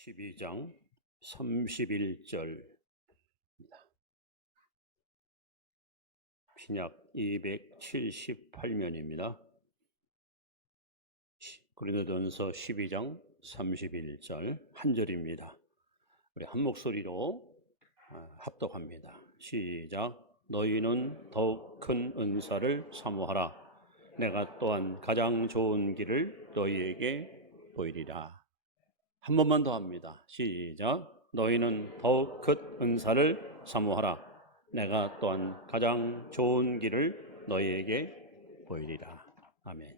12장 31절입니다. 신약 278면입니다. 고린도전서 12장 31절 한 절입니다. 우리 한 목소리로 합독합니다. 시작. 너희는 더욱 큰 은사를 사모하라. 내가 또한 가장 좋은 길을 너희에게 보이리라. 한 번만 더 합니다. 시작. 너희는 더욱 큰 은사를 사모하라. 내가 또한 가장 좋은 길을 너희에게 보이리라. 아멘.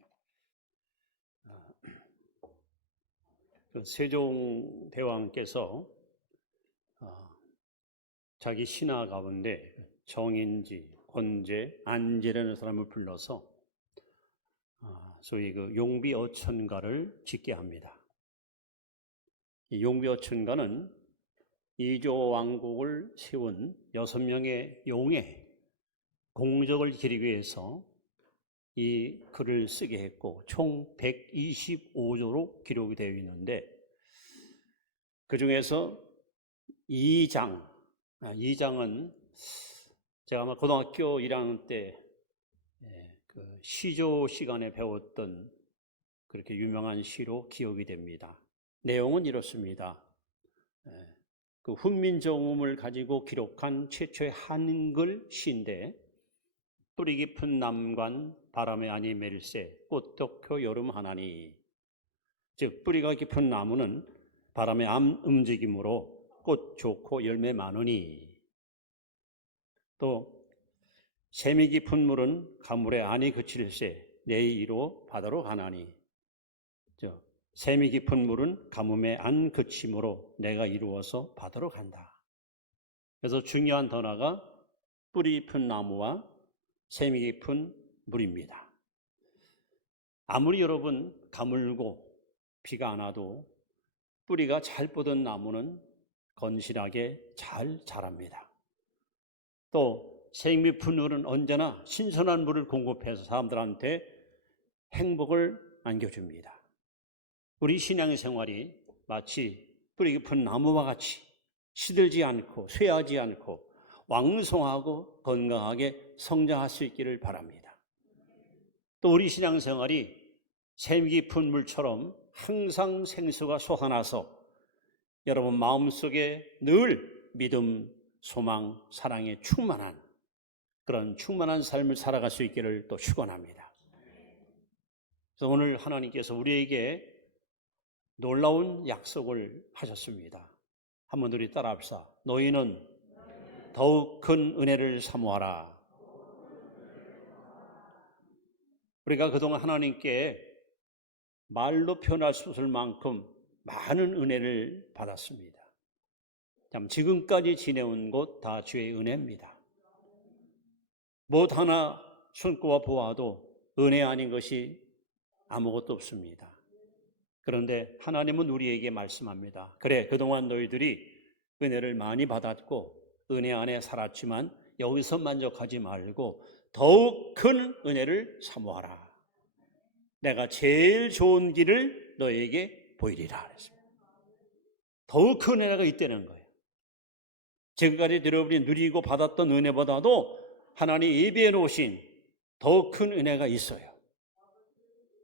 세종대왕께서 자기 신하 가운데 정인지, 권제, 안제라는 사람을 불러서 소위 그 용비어천가를 짓게 합니다. 이 용비어천가는 이조 왕국을 세운 6명의 용의 공적을 기리기 위해서 이 글을 쓰게 했고 총 125조로 기록이 되어 있는데 그 중에서 2장은 제가 아마 고등학교 1학년 때 그 시조 시간에 배웠던 그렇게 유명한 시로 기억이 됩니다. 내용은 이렇습니다. 그 훈민정음을 가지고 기록한 최초의 한글 시인데 뿌리 깊은 남관 바람에 아니 멜세 꽃덕효 여름 하나니, 즉 뿌리가 깊은 나무는 바람의 암 움직임으로 꽃 좋고 열매 많으니, 또 샘이 깊은 물은 가물에 안이 그칠세 내 이로 바다로 가나니, 샘이 깊은 물은 가뭄에 안 그침으로 내가 이루어서 바다로 간다. 그래서 중요한 단어가 뿌리 깊은 나무와 샘이 깊은 물입니다. 아무리 여러분 가물고 비가 안 와도 뿌리가 잘 뻗은 나무는 건실하게 잘 자랍니다. 또 샘 깊은 물은 언제나 신선한 물을 공급해서 사람들한테 행복을 안겨줍니다. 우리 신앙생활이 마치 뿌리 깊은 나무와 같이 시들지 않고 쇠하지 않고 왕성하고 건강하게 성장할 수 있기를 바랍니다. 또 우리 신앙생활이 샘 깊은 물처럼 항상 생수가 솟아나서 여러분 마음속에 늘 믿음, 소망, 사랑에 충만한 그런 충만한 삶을 살아갈 수 있기를 또 축원합니다. 그래서 오늘 하나님께서 우리에게 놀라운 약속을 하셨습니다. 한번 우리 따라합시다. 너희는 더욱 큰 은혜를 사모하라. 우리가 그동안 하나님께 말로 표현할 수 없을 만큼 많은 은혜를 받았습니다. 지금까지 지내온 곳 다 주의 은혜입니다. 못 하나 손꼽아 보아도 은혜 아닌 것이 아무것도 없습니다. 그런데 하나님은 우리에게 말씀합니다. 그래, 그동안 너희들이 은혜를 많이 받았고 은혜 안에 살았지만 여기서 만족하지 말고 더욱 큰 은혜를 사모하라. 내가 제일 좋은 길을 너에게 보이리라. 더욱 큰 은혜가 있다는 거예요. 지금까지 여러분이 누리고 받았던 은혜보다도 하나님 예비해 놓으신 더욱 큰 은혜가 있어요.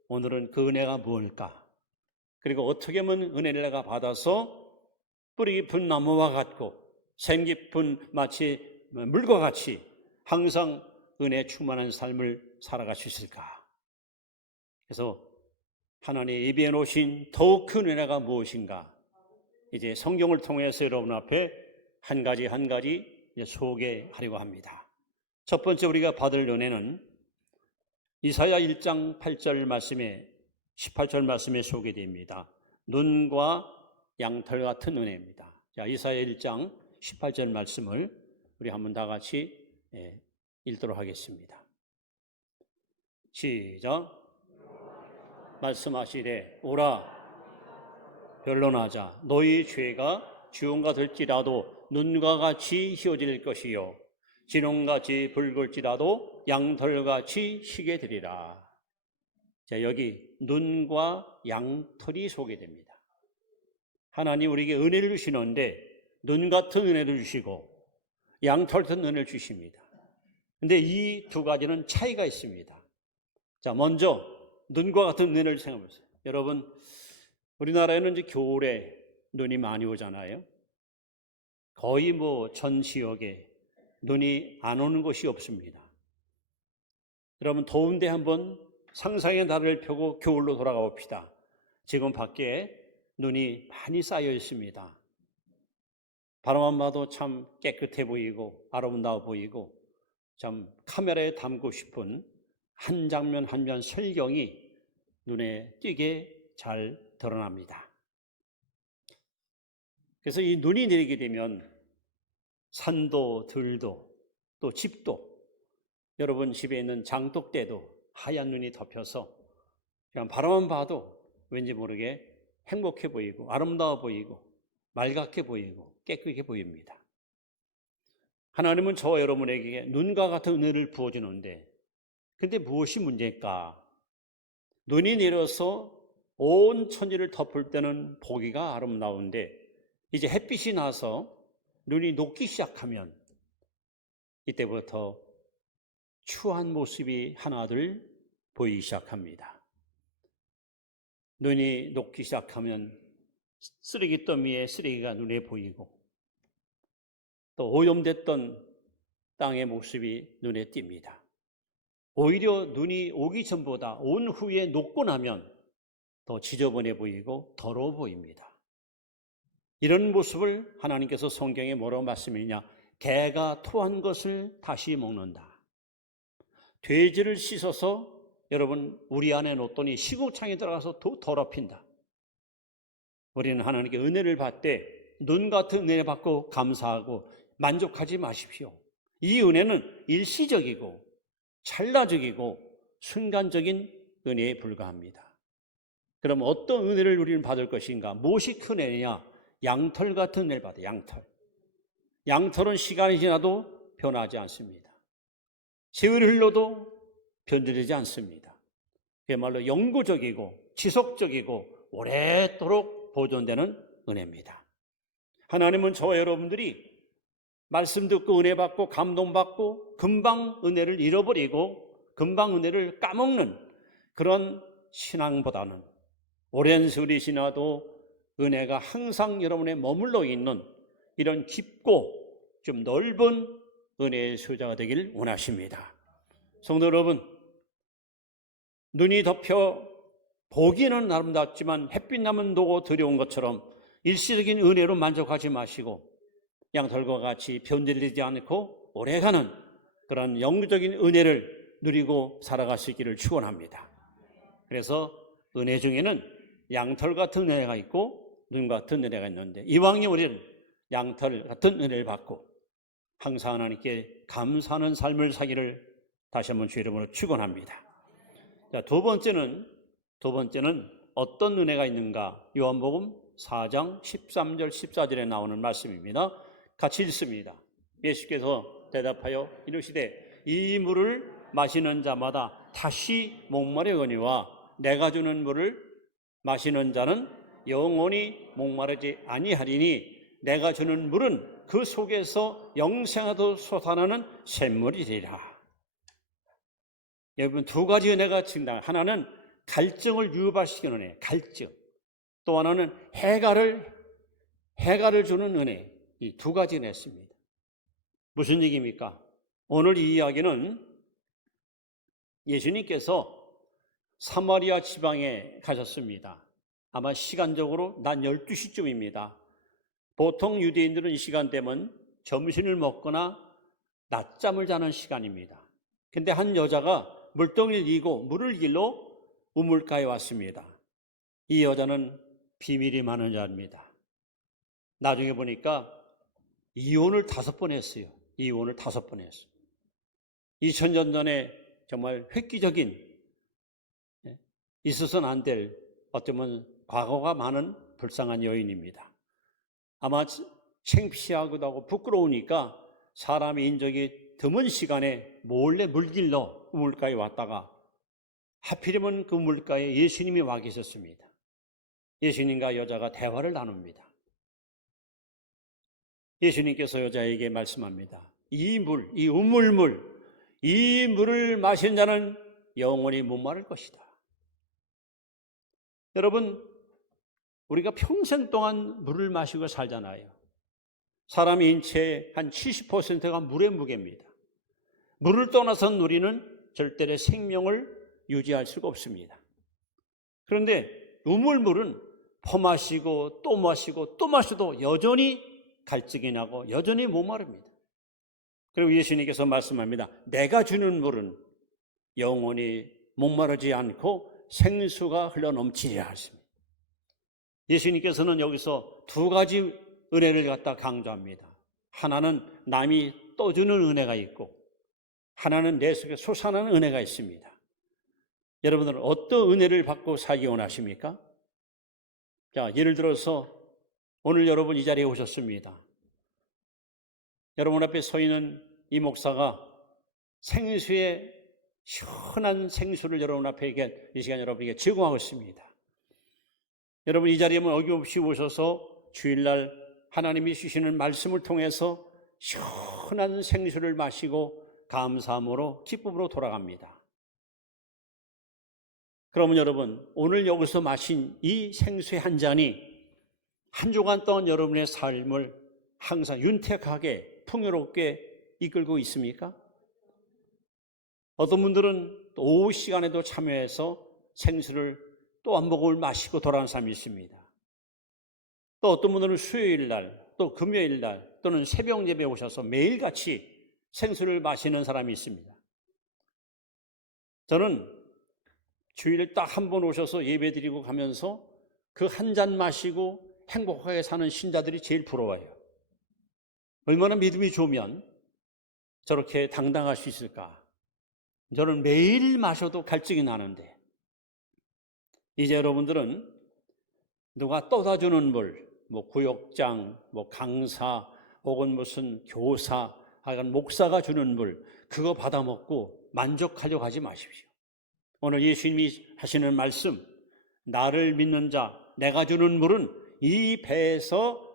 오늘은 그 은혜가 무엇일까? 그리고 어떻게 하면 은혜를 내가 받아서 뿌리 깊은 나무와 같고 샘 깊은 마치 물과 같이 항상 은혜에 충만한 삶을 살아갈 수 있을까? 그래서 하나님이 예비해 놓으신 더욱 큰 은혜가 무엇인가? 이제 성경을 통해서 여러분 앞에 한 가지 소개하려고 합니다. 첫 번째 우리가 받을 은혜는 이사야 1장 8절 말씀에 18절 말씀에 소개됩니다. 눈과 양털 같은 은혜입니다. 자, 이사야 1장 18절 말씀을 우리 한번 다 같이 읽도록 하겠습니다. 시작. 말씀하시되 오라 변론하자. 너희 죄가 주홍가 될지라도 눈과 같이 희어질 것이요 진홍같이 붉을지라도 양털같이 희게 되리라. 자, 여기 눈과 양털이 소개됩니다. 하나님 우리에게 은혜를 주시는데 눈 같은 은혜를 주시고 양털 같은 은혜를 주십니다. 근데 이 두 가지는 차이가 있습니다. 자, 먼저 눈과 같은 은혜를 생각해보세요. 여러분, 우리나라에는 이제 겨울에 눈이 많이 오잖아요. 거의 전 지역에 눈이 안 오는 곳이 없습니다. 여러분, 더운데 한번 상상의 나래를 펴고 겨울로 돌아가 봅시다. 지금 밖에 눈이 많이 쌓여 있습니다. 바라만 봐도 참 깨끗해 보이고 아름다워 보이고 참 카메라에 담고 싶은 한 장면 한 면 설경이 눈에 띄게 잘 드러납니다. 그래서 이 눈이 내리게 되면 산도 들도 또 집도 여러분 집에 있는 장독대도 하얀 눈이 덮여서 그냥 바라만 봐도 왠지 모르게 행복해 보이고 아름다워 보이고 맑게 보이고 깨끗해 보입니다. 하나님은 저와 여러분에게 눈과 같은 은혜를 부어주는데 근데 무엇이 문제일까? 눈이 내려서 온 천지를 덮을 때는 보기가 아름다운데 이제 햇빛이 나서 눈이 녹기 시작하면 이때부터 추한 모습이 하나둘 보이기 시작합니다. 눈이 녹기 시작하면 쓰레기 더미에 쓰레기가 눈에 보이고 또 오염됐던 땅의 모습이 눈에 띕니다. 오히려 눈이 오기 전보다 온 후에 녹고 나면 더 지저분해 보이고 더러워 보입니다. 이런 모습을 하나님께서 성경에 뭐라고 말씀이냐? 개가 토한 것을 다시 먹는다. 돼지를 씻어서 여러분 우리 안에 놓더니 시궁창에 들어가서 더 더럽힌다. 우리는 하나님께 은혜를 받되 눈 같은 은혜를 받고 감사하고 만족하지 마십시오. 이 은혜는 일시적이고 찰나적이고 순간적인 은혜에 불과합니다. 그럼 어떤 은혜를 우리는 받을 것인가? 무엇이 큰 은혜냐? 양털 같은 은혜를 받아요. 양털은 시간이 지나도 변하지 않습니다. 세월이 흘러도 변질되지 않습니다. 그야말로 영구적이고 지속적이고 오랫도록 보존되는 은혜입니다. 하나님은 저와 여러분들이 말씀 듣고 은혜 받고 감동받고 금방 은혜를 잃어버리고 금방 은혜를 까먹는 그런 신앙보다는 오랜 세월이 지나도 은혜가 항상 여러분에 머물러 있는 이런 깊고 좀 넓은 은혜의 소유자가 되길 원하십니다. 성도 여러분, 눈이 덮여 보기에는 아름답지만 햇빛 나면 녹고 들여온 것처럼 일시적인 은혜로 만족하지 마시고 양털과 같이 변질되지 않고 오래가는 그런 영적인 은혜를 누리고 살아갈 수 있기를 축원합니다. 그래서 은혜 중에는 양털 같은 은혜가 있고 눈 같은 은혜가 있는데 이왕에 우리는 양털 같은 은혜를 받고 항상 하나님께 감사하는 삶을 사기를 다시 한번 주의 이름으로 축원합니다. 자, 두 번째는 어떤 은혜가 있는가? 요한복음 4장 13절 14절에 나오는 말씀입니다. 같이 읽습니다. 예수께서 대답하여 이르시되 이 물을 마시는 자마다 다시 목마르거니와 내가 주는 물을 마시는 자는 영원히 목마르지 아니하리니 내가 주는 물은 그 속에서 영생하도 솟아나는 샘물이리라. 여러분, 두 가지 은혜가 증당. 하나는 갈증을 유발시키는 은혜, 갈증. 또 하나는 해갈을 주는 은혜. 이 두 가지 은혜였습니다. 무슨 얘기입니까? 오늘 이 이야기는 예수님께서 사마리아 지방에 가셨습니다. 아마 시간적으로 낮 12시쯤입니다. 보통 유대인들은 이 시간 되면 점심을 먹거나 낮잠을 자는 시간입니다. 근데 한 여자가 물동이를 이고 물을 길러 우물가에 왔습니다. 이 여자는 비밀이 많은 자입니다. 나중에 보니까 이혼을 5번 했어요. 2000년 전에 정말 획기적인 있어서는 안 될 어쩌면 과거가 많은 불쌍한 여인입니다. 아마 창피하기도 하고 부끄러우니까 사람의 인적이 드문 시간에 몰래 물길러 우물가에 왔다가 하필이면 그 우물가에 예수님이 와 계셨습니다. 예수님과 여자가 대화를 나눕니다. 예수님께서 여자에게 말씀합니다. 이 물, 이 우물물, 이 물을 마신 자는 영원히 목마를 것이다. 여러분, 우리가 평생 동안 물을 마시고 살잖아요. 사람의 인체의 한 70%가 물의 무게입니다. 물을 떠나선 우리는 절대로 생명을 유지할 수가 없습니다. 그런데 우물물은 퍼마시고 또 마시고 또 마셔도 여전히 갈증이 나고 여전히 목마릅니다. 그리고 예수님께서 말씀합니다. 내가 주는 물은 영원히 목마르지 않고 생수가 흘러넘치리라 하십니다. 예수님께서는 여기서 두 가지 은혜를 갖다 강조합니다. 하나는 남이 떠주는 은혜가 있고 하나는 내 속에 솟아나는 은혜가 있습니다. 여러분들은 어떤 은혜를 받고 살기 원하십니까? 자, 예를 들어서 오늘 여러분 이 자리에 오셨습니다. 여러분 앞에 서 있는 이 목사가 생수의 시원한 생수를 여러분 앞에 이 시간 여러분에게 제공하고 있습니다. 여러분 이 자리에 어김없이 오셔서 주일날 하나님이 주시는 말씀을 통해서 시원한 생수를 마시고 감사함으로 기쁨으로 돌아갑니다. 그러면 여러분 오늘 여기서 마신 이 생수의 한 잔이 한 주간 동안 여러분의 삶을 항상 윤택하게 풍요롭게 이끌고 있습니까? 어떤 분들은 또 오후 시간에도 참여해서 생수를 또 한 모금을 마시고 돌아가는 사람이 있습니다. 또 어떤 분들은 수요일 날, 또 금요일 날, 또는 새벽 예배에 오셔서 매일같이 생수를 마시는 사람이 있습니다. 저는 주일에 딱 한 번 오셔서 예배 드리고 가면서 그 한 잔 마시고 행복하게 사는 신자들이 제일 부러워요. 얼마나 믿음이 좋으면 저렇게 당당할 수 있을까? 저는 매일 마셔도 갈증이 나는데 이제 여러분들은 누가 떠다주는 물, 구역장, 강사 혹은 무슨 교사, 하여간 목사가 주는 물 그거 받아먹고 만족하려고 하지 마십시오. 오늘 예수님이 하시는 말씀, 나를 믿는 자, 내가 주는 물은 이 배에서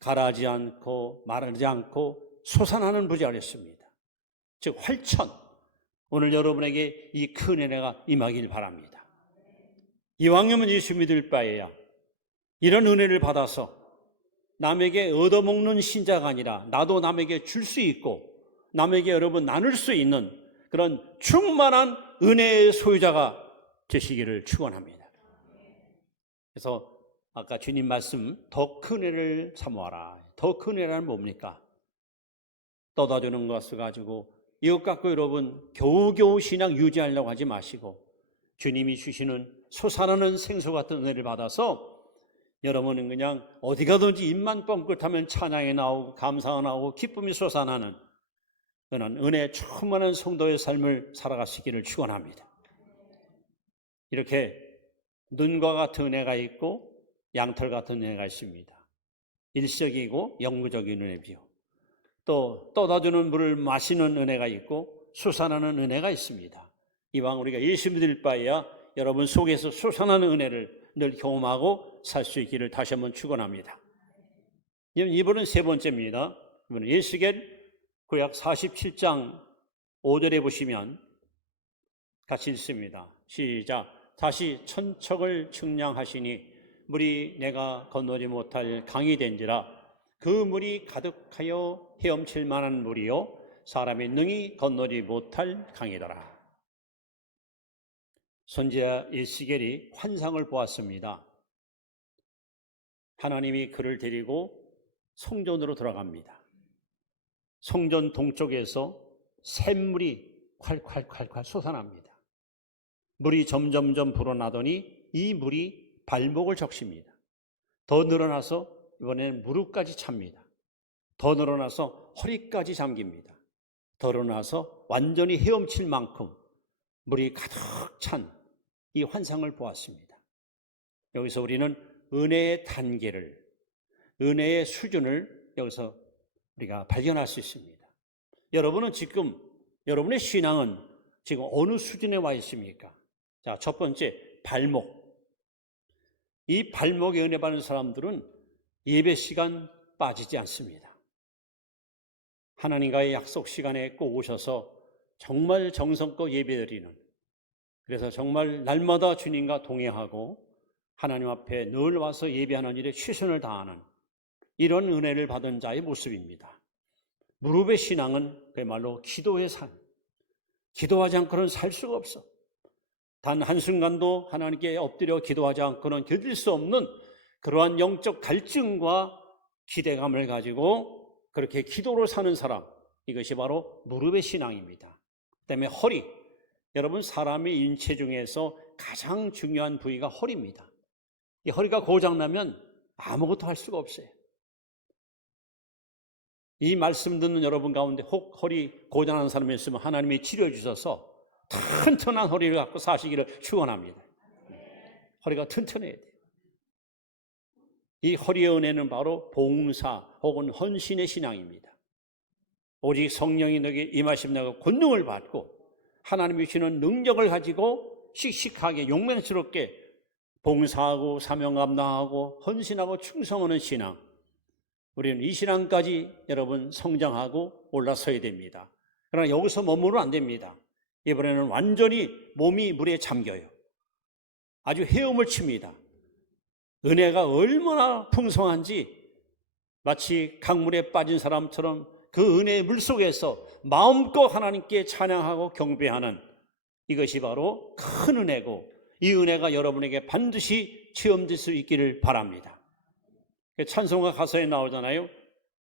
가라지 않고 마르지 않고 솟아나는 부자 그랬습니다. 즉 활천, 오늘 여러분에게 이 큰 은혜가 임하길 바랍니다. 이왕이면 예수 믿을 바에야 이런 은혜를 받아서 남에게 얻어먹는 신자가 아니라 나도 남에게 줄 수 있고 남에게 여러분 나눌 수 있는 그런 충만한 은혜의 소유자가 되시기를 축원합니다. 그래서 아까 주님 말씀 더 큰 은혜를 사모하라. 더 큰 은혜란 뭡니까? 떠다주는 것을 가지고 이것 갖고 여러분 겨우겨우 신앙 유지하려고 하지 마시고 주님이 주시는 솟아나는 생수 같은 은혜를 받아서 여러분은 그냥 어디 가든지 입만 뻥끗하면 찬양이 나오고 감사가 나오고 기쁨이 솟아나는 그런 은혜 충만한 성도의 삶을 살아가시기를 축원합니다. 이렇게 눈과 같은 은혜가 있고 양털 같은 은혜가 있습니다. 일시적이고 영구적인 은혜지요. 또 떠다주는 물을 마시는 은혜가 있고 솟아나는 은혜가 있습니다. 이왕 우리가 예수 믿을 바에야 여러분 속에서 솟아나는 은혜를 늘 경험하고 살 수 있기를 다시 한번 축원합니다. 이번은 세 번째입니다. 이번은 에스겔 구약 47장 5절에 보시면 같이 읽습니다. 시작. 다시 천척을 측량하시니 물이 내가 건너지 못할 강이 된지라 그 물이 가득하여 헤엄칠 만한 물이요 사람이 능히 건너지 못할 강이더라. 선지자 에스겔이 환상을 보았습니다. 하나님이 그를 데리고 성전으로 들어갑니다. 성전 동쪽에서 샘물이 콸콸콸콸 솟아납니다. 물이 점점점 불어나더니 이 물이 발목을 적십니다. 더 늘어나서 이번에는 무릎까지 찹니다. 더 늘어나서 허리까지 잠깁니다. 더 늘어나서 완전히 헤엄칠 만큼 물이 가득 찬 이 환상을 보았습니다. 여기서 우리는 은혜의 단계를, 은혜의 수준을 여기서 우리가 발견할 수 있습니다. 여러분은 지금, 여러분의 신앙은 지금 어느 수준에 와 있습니까? 자, 첫 번째, 발목. 이 발목에 은혜 받는 사람들은 예배 시간 빠지지 않습니다. 하나님과의 약속 시간에 꼭 오셔서 정말 정성껏 예배드리는, 그래서 정말 날마다 주님과 동행하고 하나님 앞에 늘 와서 예배하는 일에 최선을 다하는 이런 은혜를 받은 자의 모습입니다. 무릎의 신앙은 그야말로 기도의 삶. 기도하지 않고는 살 수가 없어. 단 한순간도 하나님께 엎드려 기도하지 않고는 견딜 수 없는 그러한 영적 갈증과 기대감을 가지고 그렇게 기도로 사는 사람, 이것이 바로 무릎의 신앙입니다. 그다음에 허리, 여러분 사람의 인체 중에서 가장 중요한 부위가 허리입니다. 이 허리가 고장나면 아무것도 할 수가 없어요. 이 말씀 듣는 여러분 가운데 혹 허리 고장난 사람이 있으면 하나님이 치료해 주셔서 튼튼한 허리를 갖고 사시기를 축원합니다. 허리가 튼튼해야 돼요. 이 허리의 은혜는 바로 봉사 혹은 헌신의 신앙입니다. 오직 성령이 너에게 임하시면 권능을 받고 하나님이 주시는 능력을 가지고 씩씩하게 용맹스럽게 봉사하고 사명 감당하고 헌신하고 충성하는 신앙, 우리는 이 신앙까지 여러분 성장하고 올라서야 됩니다. 그러나 여기서 머무르면 안 됩니다. 이번에는 완전히 몸이 물에 잠겨요. 아주 헤엄을 칩니다. 은혜가 얼마나 풍성한지 마치 강물에 빠진 사람처럼 그 은혜의 물속에서 마음껏 하나님께 찬양하고 경배하는, 이것이 바로 큰 은혜고 이 은혜가 여러분에게 반드시 체험될 수 있기를 바랍니다. 찬송가 가사에 나오잖아요.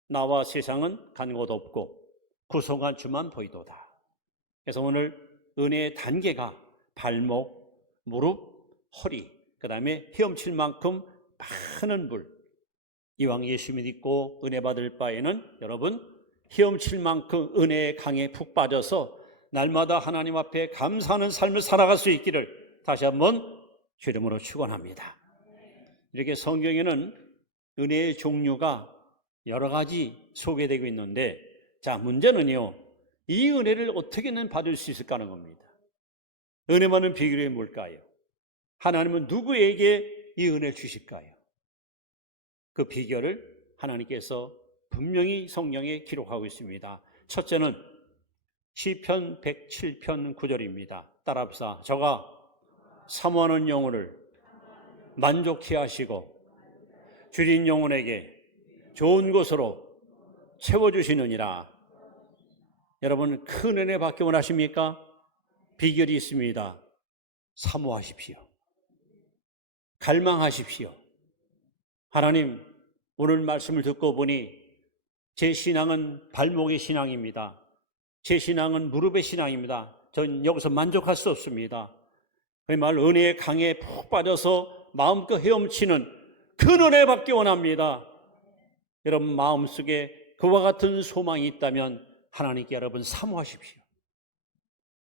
나와 세상은 간 곳 없고 구속한 주만 보이도다. 그래서 오늘 은혜의 단계가 발목, 무릎, 허리, 그 다음에 헤엄칠 만큼 많은 물. 이왕 예수 믿고 은혜 받을 바에는 여러분 헤엄칠 만큼 은혜의 강에 푹 빠져서 날마다 하나님 앞에 감사하는 삶을 살아갈 수 있기를 다시 한번 주 이름으로 축원합니다. 이렇게 성경에는 은혜의 종류가 여러 가지 소개되고 있는데, 자, 문제는요, 이 은혜를 어떻게는 받을 수 있을까 하는 겁니다. 은혜 받는 비결이 뭘까요? 하나님은 누구에게 이 은혜를 주실까요? 그 비결을 하나님께서 분명히 성경에 기록하고 있습니다. 첫째는 시편 107편 9절입니다. 따라합시다. 저가 사모하는 영혼을 만족케 하시고 줄인 영혼에게 좋은 것으로 채워주시느니라. 여러분 큰 은혜 받기 원하십니까? 비결이 있습니다. 사모하십시오. 갈망하십시오. 하나님, 오늘 말씀을 듣고 보니 제 신앙은 발목의 신앙입니다. 제 신앙은 무릎의 신앙입니다. 전 여기서 만족할 수 없습니다. 그 말 은혜의 강에 푹 빠져서 마음껏 헤엄치는 큰 은혜 받기 원합니다. 여러분 마음속에 그와 같은 소망이 있다면 하나님께 여러분 사모하십시오.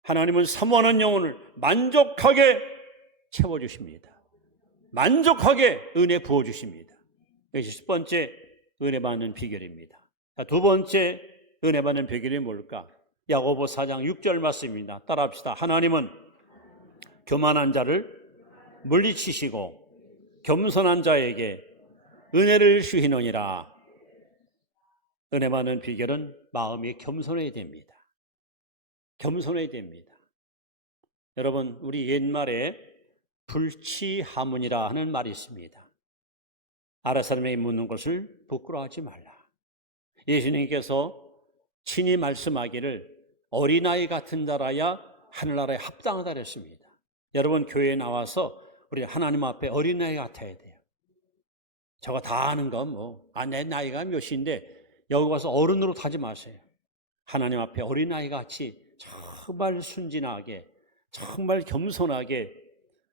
하나님은 사모하는 영혼을 만족하게 채워주십니다. 만족하게 은혜 부어주십니다. 이것이 첫 번째 은혜 받는 비결입니다. 자, 두 번째 은혜 받는 비결이 뭘까? 야고보 4장 6절 말씀입니다. 따라합시다. 하나님은 교만한 자를 물리치시고 겸손한 자에게 은혜를 주시느니라. 은혜 받는 비결은 마음이 겸손해야 됩니다. 겸손해야 됩니다. 여러분, 우리 옛말에 불치하문이라 하는 말이 있습니다. 아랫사람에게 묻는 것을 부끄러워하지 말라. 예수님께서 친히 말씀하기를 어린아이 같은 자라야 하늘나라에 합당하다 그랬습니다. 여러분 교회에 나와서 우리 하나님 앞에 어린아이 같아야 돼요. 저거 다 아는 건 내 나이가 몇인데 여기 와서 어른으로 타지 마세요. 하나님 앞에 어린아이 같이 정말 순진하게 정말 겸손하게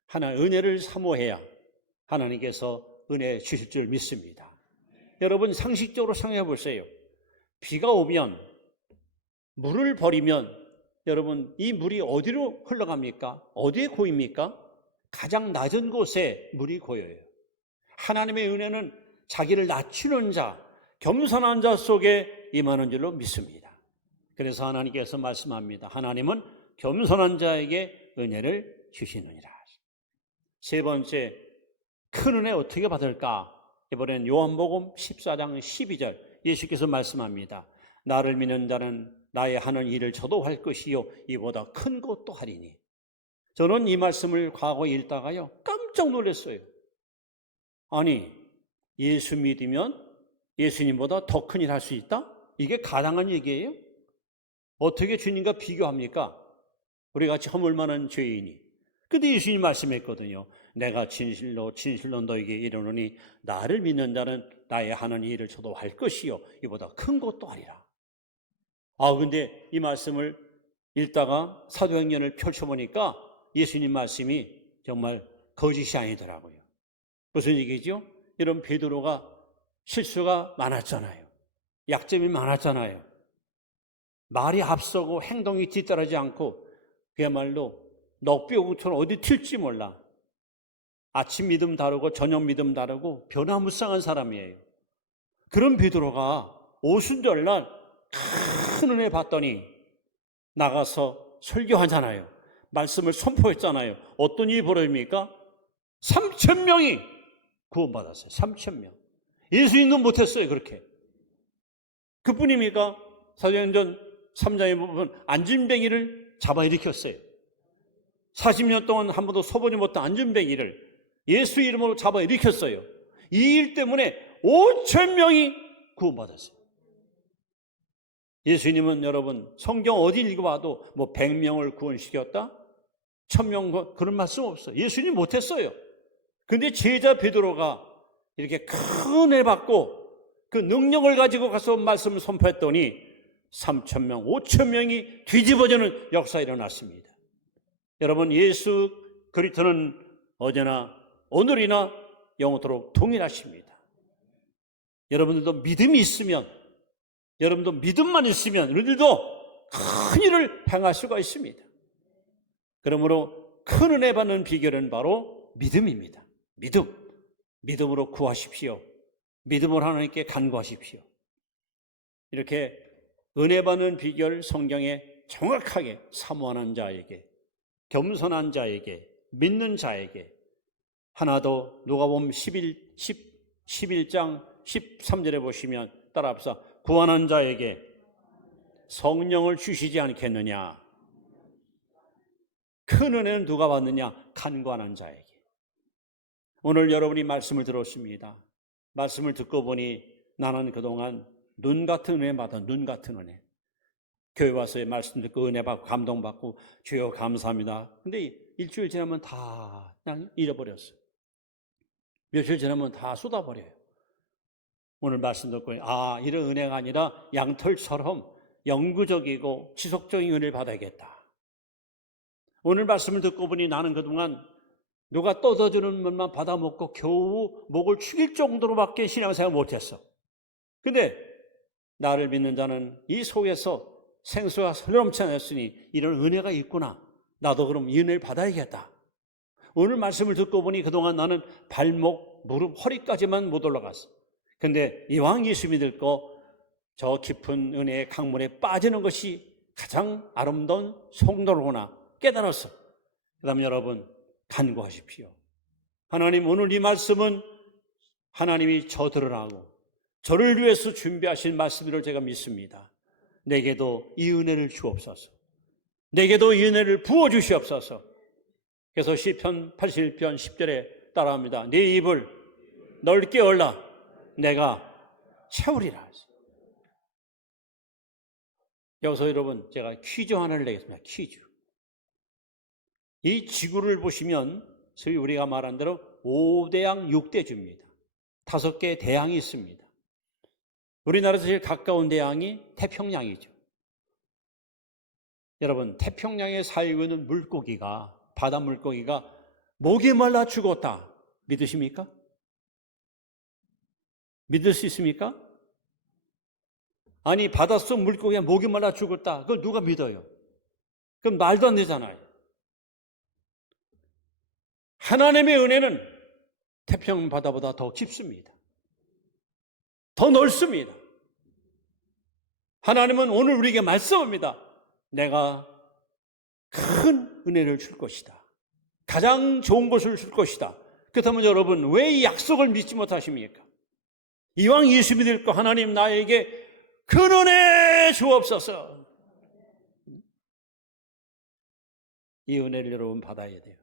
하나님 은혜를 사모해야 하나님께서 은혜 주실 줄 믿습니다. 여러분 상식적으로 생각해 보세요. 비가 오면 물을 버리면 여러분 이 물이 어디로 흘러갑니까? 어디에 고입니까? 가장 낮은 곳에 물이 고여요. 하나님의 은혜는 자기를 낮추는 자, 겸손한 자 속에 임하는 줄로 믿습니다. 그래서 하나님께서 말씀합니다. 하나님은 겸손한 자에게 은혜를 주시느니라. 세 번째, 큰 은혜 어떻게 받을까? 이번엔 요한복음 14장 12절 예수께서 말씀합니다. 나를 믿는 자는 나의 하는 일을 저도 할 것이요 이보다 큰 것도 하리니. 저는 이 말씀을 과거에 읽다가요 깜짝 놀랐어요. 아니, 예수 믿으면 예수님보다 더 큰 일 할 수 있다? 이게 가능한 얘기예요? 어떻게 주님과 비교합니까? 우리 같이 허물만한 죄인이. 근데 예수님 말씀했거든요. 내가 진실로 너에게 이르노니 나를 믿는 자는 나의 하는 일을 저도 할 것이요 이보다 큰 것도 하리라. 근데 이 말씀을 읽다가 사도행전을 펼쳐보니까 예수님 말씀이 정말 거짓이 아니더라고요. 무슨 얘기죠? 이런 베드로가 실수가 많았잖아요. 약점이 많았잖아요. 말이 앞서고 행동이 뒤따르지 않고 그야말로 넋뼈처럼 어디 튈지 몰라. 아침 믿음 다르고 저녁 믿음 다르고 변화무쌍한 사람이에요. 그런 베드로가 오순절날 큰 은혜 받더니 나가서 설교하잖아요. 말씀을 선포했잖아요. 어떤 일이 벌어집니까? 3,000명이 구원받았어요. 3,000명. 예수님도 못했어요. 그렇게. 그뿐입니까? 사도행전 3장에 보면 안진뱅이를 잡아 일으켰어요. 40년 동안 한 번도 서보지 못한 안진뱅이를 예수 이름으로 잡아 일으켰어요. 이 일 때문에 5,000명이 구원받았어요. 예수님은 여러분 성경 어디 읽어봐도 뭐 100명을 구원시켰다? 1,000명 그런 말씀 없어요. 예수님 못했어요. 근데 제자 베드로가 이렇게 큰 애 받고 그 능력을 가지고 가서 말씀을 선포했더니 3,000명, 5,000명이 뒤집어지는 역사가 일어났습니다. 여러분, 예수 그리스도는 어제나 오늘이나 영원토록 동일하십니다. 여러분들도 믿음이 있으면, 여러분도 믿음만 있으면 우리들도 큰 일을 행할 수가 있습니다. 그러므로 큰 은혜 받는 비결은 바로 믿음입니다. 믿음으로 구하십시오. 믿음으로 하나님께 간구하십시오. 이렇게 은혜 받는 비결 성경에 정확하게 사모하는 자에게, 겸손한 자에게, 믿는 자에게 하나도 누가복음 11장 13절에 보시면 따라합시다. 구하는 자에게 성령을 주시지 않겠느냐. 큰 은혜는 누가 받느냐? 간구하는 자에게. 오늘 여러분이 말씀을 들었습니다. 말씀을 듣고 보니 나는 그동안 눈 같은 은혜 받은 눈 같은 은혜. 교회 와서 말씀 듣고 은혜 받고 감동받고 주여 감사합니다. 근데 일주일 지나면 다 그냥 잃어버렸어요. 며칠 지나면 다 쏟아버려요. 오늘 말씀 듣고 이런 은혜가 아니라 양털처럼 영구적이고 지속적인 은혜를 받아야겠다. 오늘 말씀을 듣고 보니 나는 그동안 누가 떠들어주는 것만 받아먹고 겨우 목을 축일 정도로밖에 신앙생활 못했어. 근데 나를 믿는 자는 이 속에서 생수가 흘러넘쳐났으니 이런 은혜가 있구나. 나도 그럼 이 은혜를 받아야겠다. 오늘 말씀을 듣고 보니 그동안 나는 발목, 무릎, 허리까지만 못 올라갔어. 근데 이왕 예수 믿을 거 저 깊은 은혜의 강물에 빠지는 것이 가장 아름다운 성도로구나 깨달았어. 그 다음에 여러분 간구하십시오. 하나님, 오늘 이 말씀은 하나님이 저 들으라고 저를 위해서 준비하신 말씀들을 제가 믿습니다. 내게도 이 은혜를 주옵소서. 내게도 이 은혜를 부어주시옵소서. 그래서 시편 81편 10절에 따라합니다. 네 입을 넓게 열라 내가 채우리라. 여기서 여러분 제가 퀴즈 하나를 내겠습니다. 퀴즈. 이 지구를 보시면 소위 우리가 말한 대로 5대양 6대주입니다. 5개의 대양이 있습니다. 우리나라에서 제일 가까운 대양이 태평양이죠. 여러분, 태평양에 살고 있는 물고기가, 바다 물고기가 목이 말라 죽었다. 믿으십니까? 믿을 수 있습니까? 아니, 바닷속 물고기가 목이 말라 죽었다. 그걸 누가 믿어요? 그럼 말도 안 되잖아요. 하나님의 은혜는 태평양 바다보다 더 깊습니다. 더 넓습니다. 하나님은 오늘 우리에게 말씀합니다. 내가 큰 은혜를 줄 것이다. 가장 좋은 것을 줄 것이다. 그렇다면 여러분 왜 이 약속을 믿지 못하십니까? 이왕 예수 믿을 거 하나님 나에게 근원해 주옵소서. 이 은혜를 여러분 받아야 돼요.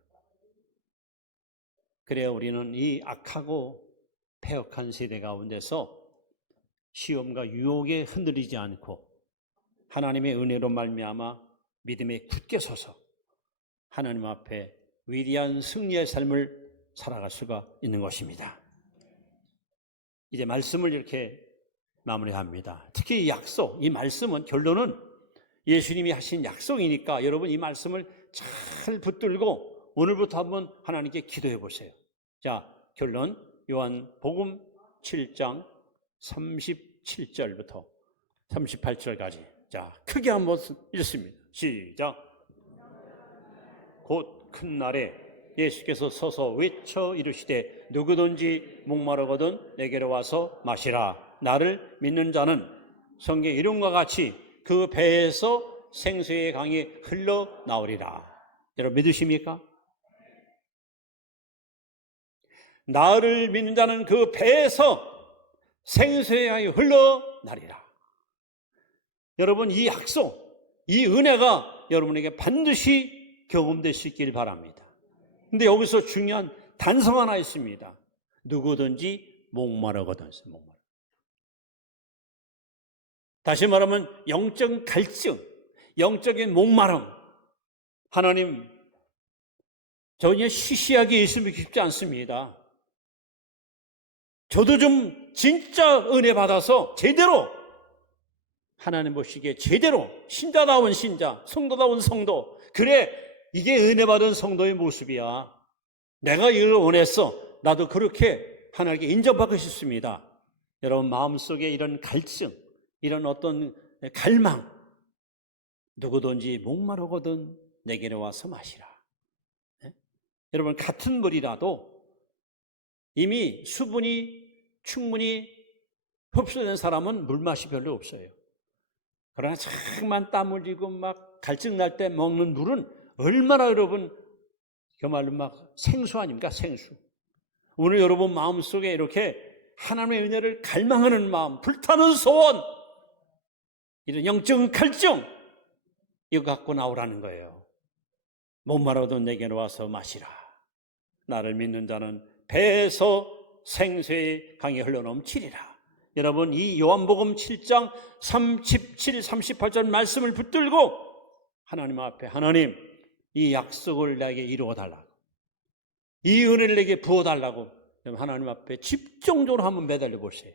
그래야 우리는 이 악하고 패역한 세대 가운데서 시험과 유혹에 흔들리지 않고 하나님의 은혜로 말미암아 믿음에 굳게 서서 하나님 앞에 위대한 승리의 삶을 살아갈 수가 있는 것입니다. 이제 말씀을 이렇게 마무리합니다. 특히 이 약속, 이 말씀은 결론은 예수님이 하신 약속이니까 여러분 이 말씀을 잘 붙들고 오늘부터 한번 하나님께 기도해 보세요. 자, 결론 요한복음 7장 37절부터 38절까지. 자, 크게 한번 읽습니다. 시작. 곧 큰 날에 예수께서 서서 외쳐 이르시되 누구든지 목마르거든 내게로 와서 마시라. 나를 믿는 자는 성경 이름과 같이 그 배에서 생수의 강이 흘러나오리라. 여러분 믿으십니까? 나를 믿는 자는 그 배에서 생수의 강이 흘러나리라. 여러분 이 약속, 이 은혜가 여러분에게 반드시 경험될 수 있길 바랍니다. 근데 여기서 중요한 단서 하나 있습니다. 누구든지 목마르거든. 다시 말하면 영적 갈증, 영적인 목마름. 하나님, 전혀 시시하게 예수 믿기 쉽지 않습니다. 저도 좀 진짜 은혜 받아서 제대로 하나님 보시기에 제대로 신자다운 신자, 성도다운 성도. 그래, 이게 은혜 받은 성도의 모습이야. 내가 이걸 원했어. 나도 그렇게 하나님께 인정받고 싶습니다. 여러분 마음속에 이런 갈증, 이런 어떤 갈망, 누구든지 목마르거든 내게로 와서 마시라. 네? 여러분 같은 물이라도 이미 수분이 충분히 흡수된 사람은 물맛이 별로 없어요. 그러나 정말 땀 흘리고 막 갈증 날 때 먹는 물은 얼마나 여러분 그말로 막 생수 아닙니까? 생수. 오늘 여러분 마음속에 이렇게 하나님의 은혜를 갈망하는 마음, 불타는 소원, 이런 영적 갈증 이거 갖고 나오라는 거예요. 목마르도 내게로 와서 마시라. 나를 믿는 자는 배에서 생수의 강이 흘러넘치리라. 여러분 이 요한복음 7장 37, 38절 말씀을 붙들고 하나님 앞에 하나님 이 약속을 내게 이루어달라고 이 은혜를 내게 부어달라고 하나님 앞에 집중적으로 한번 매달려 보세요.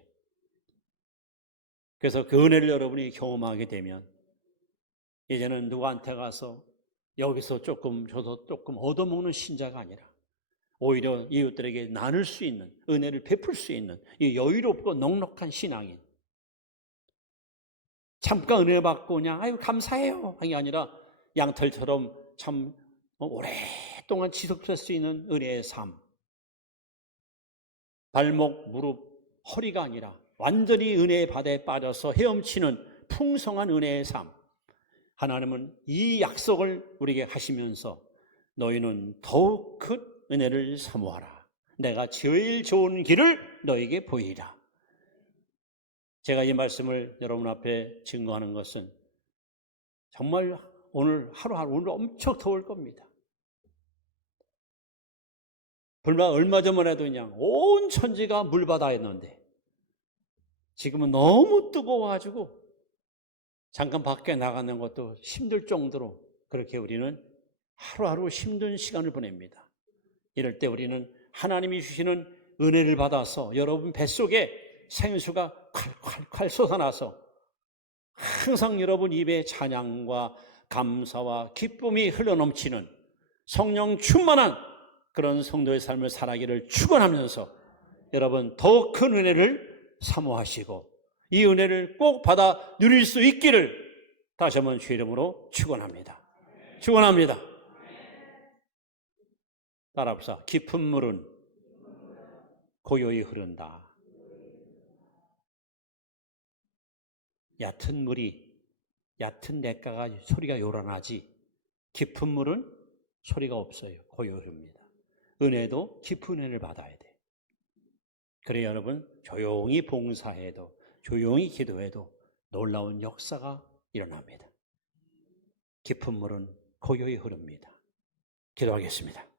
그래서 그 은혜를 여러분이 경험하게 되면 이제는 누구한테 가서 여기서 조금 저도 조금 얻어먹는 신자가 아니라 오히려 이웃들에게 나눌 수 있는 은혜를 베풀 수 있는 이 여유롭고 넉넉한 신앙인. 잠깐 은혜 받고 그냥 아유 감사해요 하는 게 아니라 양털처럼 참 오랫동안 지속될 수 있는 은혜의 삶. 발목, 무릎, 허리가 아니라 완전히 은혜의 바다에 빠져서 헤엄치는 풍성한 은혜의 삶. 하나님은 이 약속을 우리에게 하시면서 너희는 더욱 큰 은혜를 사모하라. 내가 제일 좋은 길을 너에게 보이리라. 제가 이 말씀을 여러분 앞에 증거하는 것은 정말 오늘 하루하루 오늘 엄청 더울 겁니다. 불과 얼마 전만 해도 그냥 온 천지가 물바다였는데 지금은 너무 뜨거워가지고 잠깐 밖에 나가는 것도 힘들 정도로 그렇게 우리는 하루하루 힘든 시간을 보냅니다. 이럴 때 우리는 하나님이 주시는 은혜를 받아서 여러분 뱃속에 생수가 콸콸콸 솟아나서 항상 여러분 입에 찬양과 감사와 기쁨이 흘러넘치는 성령 충만한 그런 성도의 삶을 살아가기를 축원하면서 여러분 더 큰 은혜를 사모하시고 이 은혜를 꼭 받아 누릴 수 있기를 다시 한번 주의 이름으로 축원합니다. 축원합니다. 따라합시다. 깊은 물은 고요히 흐른다. 얕은 물이 얕은 냇가가 소리가 요란하지 깊은 물은 소리가 없어요. 고요히 흐릅니다. 은혜도 깊은 은혜를 받아야 돼. 그래 여러분 조용히 봉사해도 조용히 기도해도 놀라운 역사가 일어납니다. 깊은 물은 고요히 흐릅니다. 기도하겠습니다.